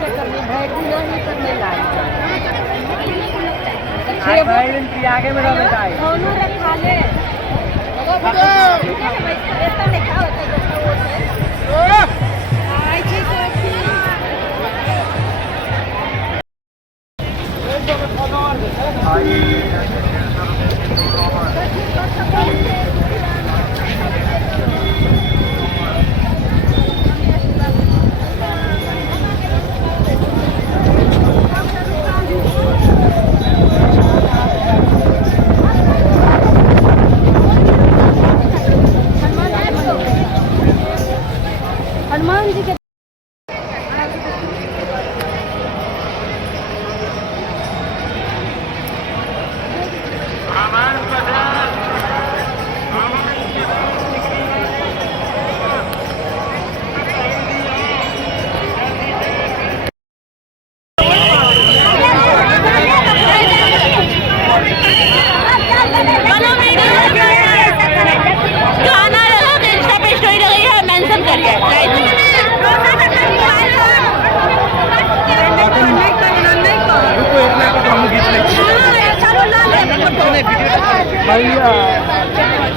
चक्कर में भैर दिन नहीं करने लायक आगे में रह दोनों रखा ले ऐसा नहीं खाओ हनुमान जी के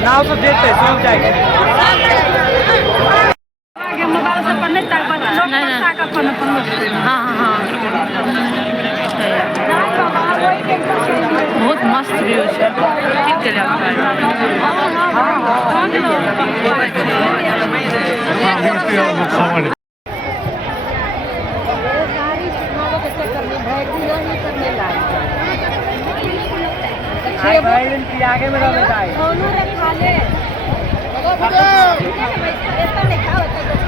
नाव तो देते सब जाएगा बहुत मस्त व्यू है ठीक चले आगे में रह दोनों रखा ले ऐसा नहीं खाओ